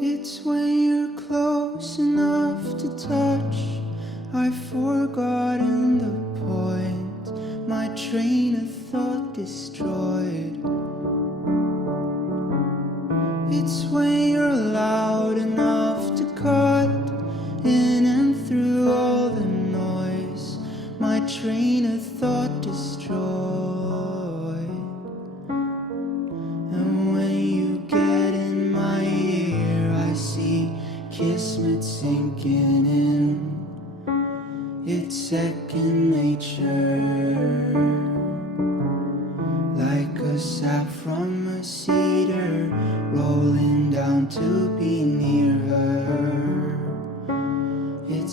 It's when you're close enough to touch. I've forgotten the point, my train of thought destroyed. It's when you're loud enough to cut in and through all the noise, my train of thought destroyed. And when you get in my ear, I see kismet sinking in. It's second nature, like a sap from a cedar rolling down to be near her. It's